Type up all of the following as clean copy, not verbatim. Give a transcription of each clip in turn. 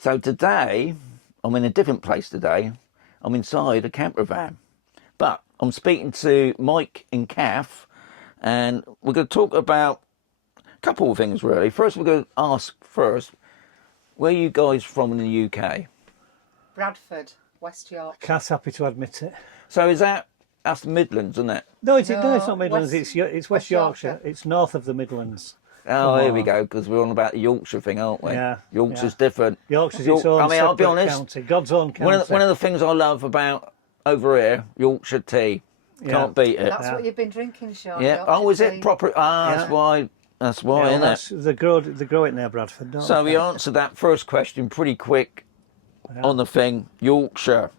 So today, I'm in a different place today. I'm inside a camper van. But I'm speaking to Mike and Kath, and we're going to talk about a couple of things, really. First, we're going to ask where are you guys from in the UK? Bradford, West Yorkshire. Kath's happy to admit it. So that's the Midlands, isn't it? No, it's No, not Midlands, it's West Yorkshire. It's north of the Midlands. Oh, here we go, because we're on about the Yorkshire thing, aren't we? Yeah. Yorkshire's different. Yorkshire's its own I'll be separate honest, county, God's own county. one of the things I love about over here, Yorkshire tea. Can't beat it. That's what you've been drinking, Sean. Yeah. Yorkshire Oh, is it tea. proper? That's why, isn't it? They grow it near Bradford, don't So they? we answered that first question pretty quick on the thing, Yorkshire.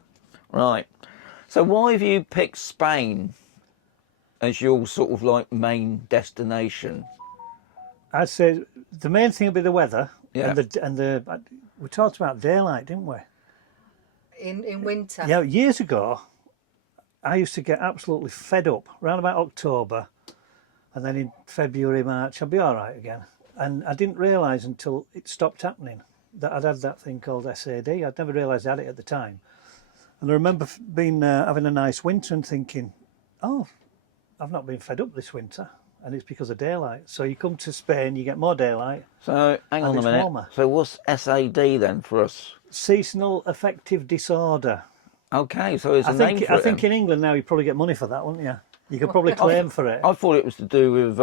Right. So why have you picked Spain as your sort of like main destination? I'd say the main thing would be the weather. Yeah. And we talked about daylight, didn't we? In winter. Yeah, years ago, I used to get absolutely fed up around about October, and then in February, March, I'd be all right again. And I didn't realise until it stopped happening that I'd had that thing called SAD. I'd never realised I had it at the time. And I remember having a nice winter and thinking, oh, I've not been fed up this winter. And it's because of daylight. So you come to Spain, you get more daylight. So hang on a minute. Warmer. So what's SAD then for us? Seasonal affective disorder. Okay, so it's a name for it. I think in England now you probably get money for that, wouldn't you? You could probably claim for it. I thought it was to do with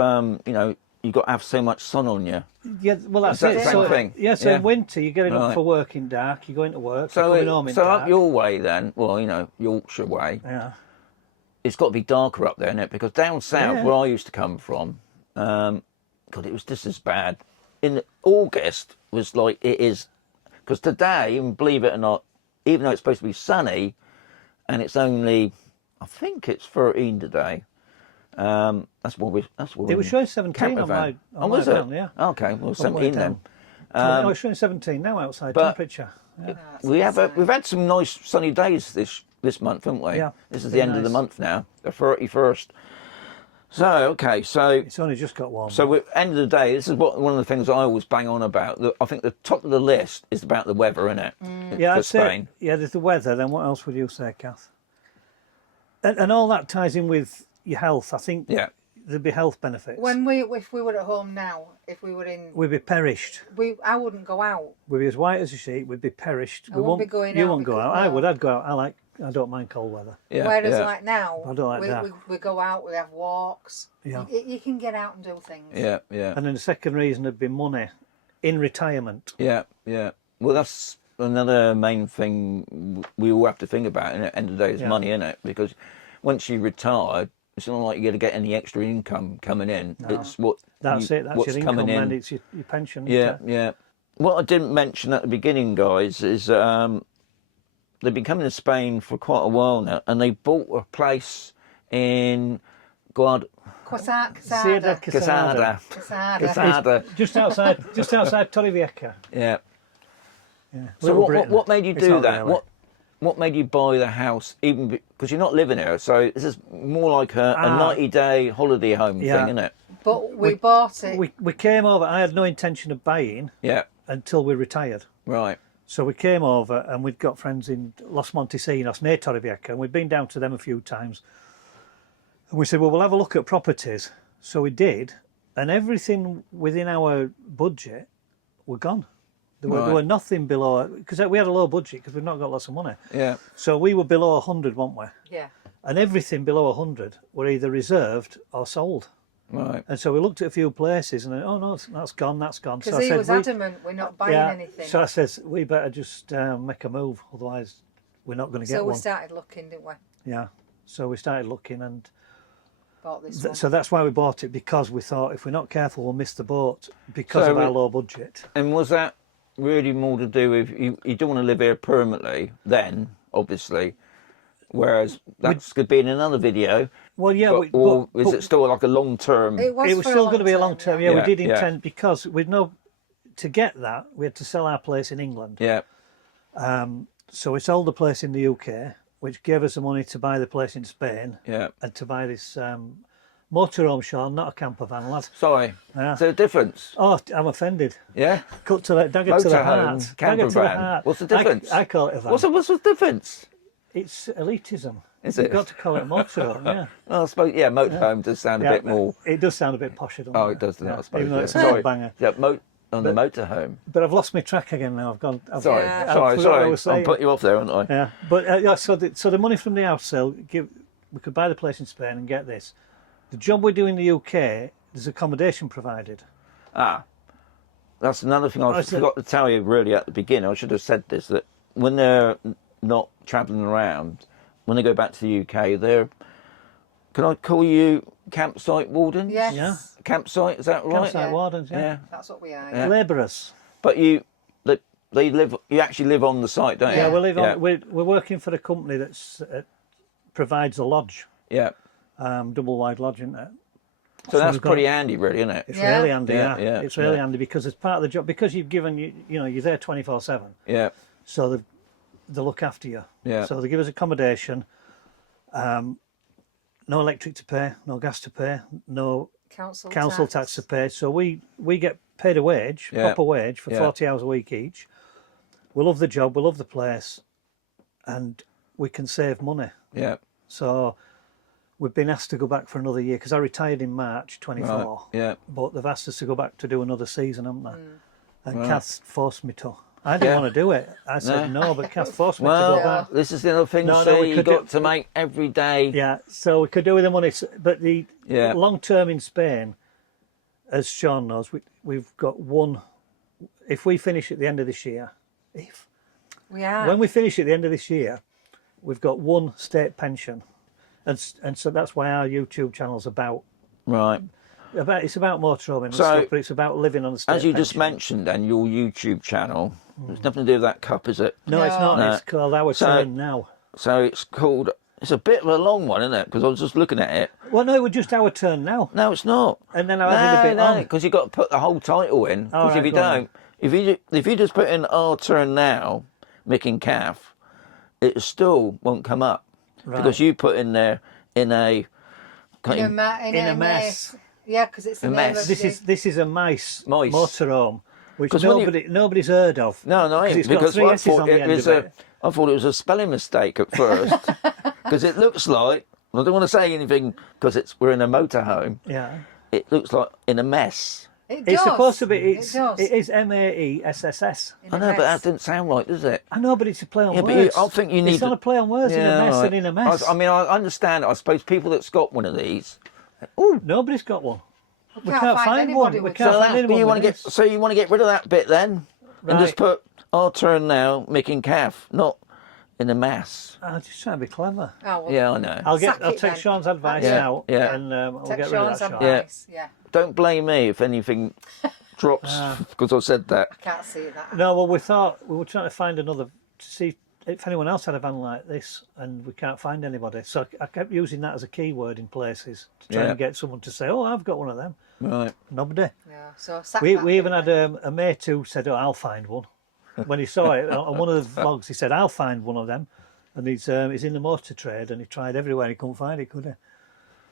you've got to have so much sun on you. Yeah, well that's Is that it. the same thing? Yeah, so Yeah. in winter you're getting up Right. for work in dark, you're going to work, So you're coming home in dark. up your way then, well, Yorkshire way. Yeah. It's got to be darker up there, isn't it? Because down south, Yeah. where I used to come from, God, it was just as bad. In August was like it is, because today, and believe it or not, even though it's supposed to be sunny, and it's only, I think it's 13 today. That's what It was showing 17 on my was phone, it? yeah. Okay, well 17 then. No, it's showing 17 now outside but- temperature. Yeah. We've had some nice sunny days this month, haven't we? Yeah, This is it's the been end of the nice. month now, the 31st. So okay, so It's only just got warm. end of the day, this is one of the things I always bang on about. I think the top of the list is about the weather, isn't it? yeah, For I'd say, Spain. yeah, there's the weather, then what else would you say, Kath? And all that ties in with your health. I think Yeah. there'd be health benefits. If we were at home now, if we were in, We'd be perished. I wouldn't go out. We'd be as white as a sheet. We'd be perished. I won't be going You out won't go because out. I no. would. I'd go out. I don't mind cold weather. Yeah, Whereas yeah, like now, I don't like that. we go out, we have walks. Yeah. You can get out and do things. yeah, yeah, And then the second reason would be money in retirement. yeah, yeah. Well, that's another main thing we all have to think about. At the end of the day, is Yeah. money, isn't it? Because once you retire, it's not like you're going to get any extra income coming in. It's what That's it. That's what's your income, coming in. and it's your pension. Yeah, isn't it? yeah. What I didn't mention at the beginning, guys, is they've been coming to Spain for quite a while now, and they bought a place in Sierra Quesada. Casada. Quesada. Just outside Torrevieja. Yeah. Yeah. So Little Britain. what made you It's do not that? really. What made you buy the house? Even because you're not living here, so this is more like a 90-day holiday home Yeah. thing, isn't it? But we bought it. We came over. I had no intention of buying Yeah. until we retired. Right. So we came over, and we'd got friends in Los Montesinos near Torrevieja, and we'd been down to them a few times. And we said, well, we'll have a look at properties. So we did, and everything within our budget were gone. There were nothing below, because we had a low budget because we've not got lots of money. Yeah. So we were below 100, weren't we? Yeah. And everything below 100 were either reserved or sold. Right. And so we looked at a few places and oh no, that's gone. Because So I he said, was adamant we're not buying anything. So I says, we better just make a move, otherwise we're not going to get So one. we started looking, didn't we? Yeah. So we started looking, and Bought this one. so that's why we bought it, because we thought if we're not careful, we'll miss the boat because of our low budget. And was that really more to do with you don't want to live here permanently then, obviously, whereas that could be in another video. Well, yeah. Or is it still like a long term? It was still going to be a long term. Yeah, Yeah, we did yeah. intend, because we'd know to get that we had to sell our place in England. Yeah. So we sold the place in the UK, which gave us the money to buy the place in Spain Yeah. and to buy this Motorhome, Sean, not a camper van, lad. Sorry. Yeah. Is there a difference? Oh, I'm offended. Yeah. Cut to the dagger to the Motorhome, heart. camper Dagger to the van. heart. What's the difference? I call it a van. What's the difference? It's elitism. Is You've it? got to call it a motorhome, yeah. Well, I suppose, yeah, motorhome does sound a bit more... It does sound a bit posher, doesn't it? Oh, it does, doesn't it? I suppose. Even though Yeah. it's a banger. Yeah, on the motorhome. But I've lost my track again now. I've gone. I've, Sorry, Yeah. I forgot what I was I'm saying. putting you off there, aren't I? Yeah, but so the money from the house sale, we could buy the place in Spain and get this. The job we do in the UK, there's accommodation provided. Ah, that's another thing I forgot to tell you really at the beginning. I should have said this, that when they're not travelling around, when they go back to the UK, they're, can I call you campsite wardens? Yes. Yeah. Campsite, is that right? Campsite wardens, yeah. Yeah. That's what we are. Yeah. Labourers. But they live, you actually live on the site, don't you? Yeah, we live on. We're working for a company that's provides a lodge, Yeah. double wide lodge, isn't it? So that's we've got- pretty handy, really, isn't it? It's Yeah. really handy, Yeah, yeah. yeah, It's really yeah. handy because it's part of the job. Because you've given you're there 24/7. Yeah. So they look after you. Yeah. So they give us accommodation, no electric to pay, no gas to pay, no council tax to pay. So we get paid a wage, Yeah. proper wage for Yeah. 40 hours a week each. We love the job, we love the place, and we can save money. Yeah. So we've been asked to go back for another year because I retired in March 24. Right. Yeah. But they've asked us to go back to do another season, haven't they? And Right. Kath forced me to. I didn't Yeah. want to do it. I said no, but Kath forced me to Well, go back. this is the other thing, No, see, we you could got do- to make every day. Yeah, so we could do with the money. But the Yeah. long term in Spain, as Sean knows, we've got one. If we finish at the end of this year, We are. when we finish at the end of this year, we've got one state pension, and so that's why our YouTube channel's about Right. it's about motorhome and So, stuff, but it's about living on a state As you just pension. mentioned, then, your YouTube channel, there's nothing to do with that cup, is it? No, it's not. No. It's called Our Turn Now. So it's called, it's a bit of a long one, isn't it? Because I was just looking at it. Well, no, it was just Our Turn Now. No, it's not. And then I added a bit on. because you've got to put the whole title in. Because right, if you go on don't, if you just put in Our Turn Now, Mick and Kath, it still won't come up. Right. Because you put in there in a... in a mess. Yeah, because it's the A name mess. of This is a mice Mice. motorhome, which 'Cause when you- nobody's heard of. No, I ain't, It's got because three I S's on thought the it end was of it. I thought it was a spelling mistake at first. Because it looks like, I don't want to say anything because we're in a motorhome, Yeah. it looks like in a mess. It It's does. supposed to be. It does. It is MAESSS. In I a know, but mess. that didn't sound right, does it? I know, but it's a play on Yeah, but words. I think you need It's not to- a play on words in a mess right. and in a mess. I mean, I understand. I suppose people that's got one of these. Nobody's got one. We can't can't find find anybody one. We with can't So find that's, anyone you want with to get. this. So you want to get rid of that bit then, and just Right. put Our Turn Now, Mick and Kath, not in a mess. I'm just trying to be clever. Oh, well, Yeah, I know. I'll Sack take it then. Sean's advice Yeah, out, yeah. and I'll take get rid of Sean's that. Sean. advice. Yeah. Don't blame me if anything drops because I said that. I can't see that. No, well, we thought we were trying to find another to see if anyone else had a van like this, and we can't find anybody. So I kept using that as a keyword in places to try Yeah. and get someone to say, "Oh, I've got one of them." Right. Nobody. Yeah. So sack We that even bit had then. a mate who said, "Oh, I'll find one." When he saw it on one of the vlogs, he said, "I'll find one of them." And he's in the motor trade, and he tried everywhere. He couldn't find it, could he?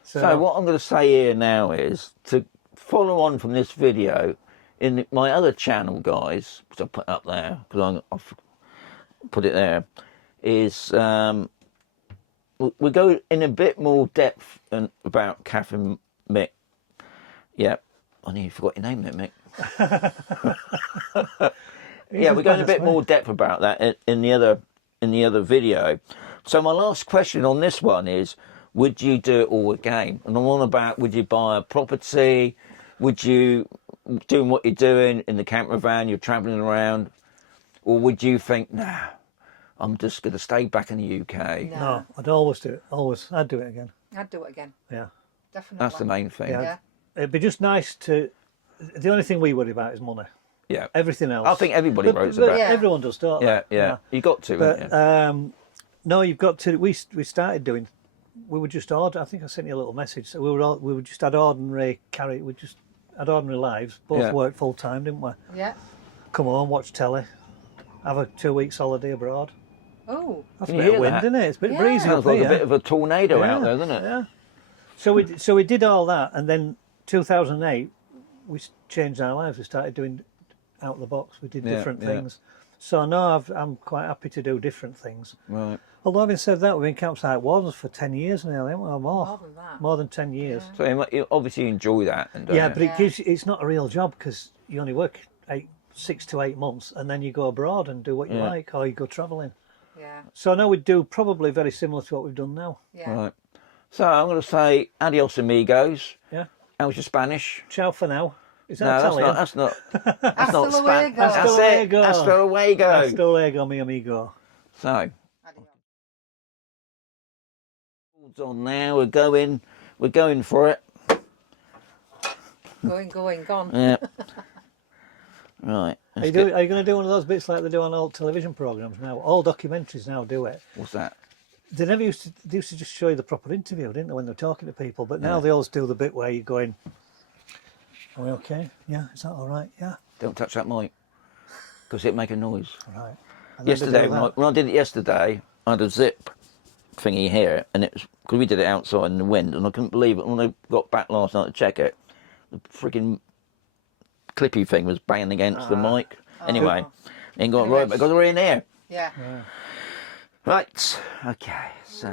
So what I'm going to say here now is to follow on from this video in my other channel, guys, which I put up there because I've put it there, is we go in a bit more depth about Kath and Mick. Yeah, I nearly forgot your name there, Mick. Yeah, we're going a bit more depth about that in the other video. So my last question on this one is, would you do it all again? And I'm on about, would you buy a property? Would you, doing what you're doing in the camper van, you're travelling around? Or would you think, nah, I'm just going to stay back in the UK? No, I'd always do it. Always, I'd do it again. I'd do it again. Yeah, Definitely. That's the main thing. Yeah. Yeah. it'd be just nice to. The only thing we worry about is money. Yeah. Everything else. I think everybody worries but about it. Yeah. everyone does, don't they? Yeah. You got to, haven't But you? no, you've got to. We started doing. We were just order. I think I sent you a little message. So we were just had ordinary carry. We just had ordinary lives. Both Yeah. worked full time, didn't we? Yeah. Come home, watch telly, have a 2 weeks holiday abroad. Oh. That's a Can you bit of hear wind, that? isn't it? It's a bit Yeah. breezy Sounds up like here. a bit of a tornado out there, doesn't it? Yeah. So we did all that, and then 2008 we changed our lives. We started doing out of the box. We did different things. So now I'm quite happy to do different things. Right. Although having said that, we've been campsite wardens for 10 years now, haven't we? Or more. More than that. More than 10 years. So you obviously enjoy that, and don't Yeah, you? but it's not a real job because you only work 6 to 8 months, and then you go abroad and do what you like, or you go travelling. Yeah. So I know we'd do probably very similar to what we've done now. Yeah. Right. So I'm going to say adios amigos. Yeah. How's your Spanish? Ciao for now. Is that No, Italian? that's not. That's Hasta not Spanish. luego. Hasta That's it. luego. Hasta luego. Hasta luego, mi amigo. So, Adios. it's on now. We're going for it. Gone. Yeah. Right. Are you going to do one of those bits like they do on old television programmes now? All documentaries now do it. What's that? They used to just show you the proper interview, didn't they, when they're talking to people? But now they always do the bit where you're going, are we okay? Yeah, is that all right? Yeah. Don't touch that mic, because it make a noise. Right. And then they Yesterday, do that. when I did it yesterday, I had a zip thingy here, and it was because we did it outside in the wind, and I couldn't believe it when I got back last night to check it. The freaking clippy thing was banging against the mic. Anyway, ain't got right because we're in here. Yeah. Right. Okay. So.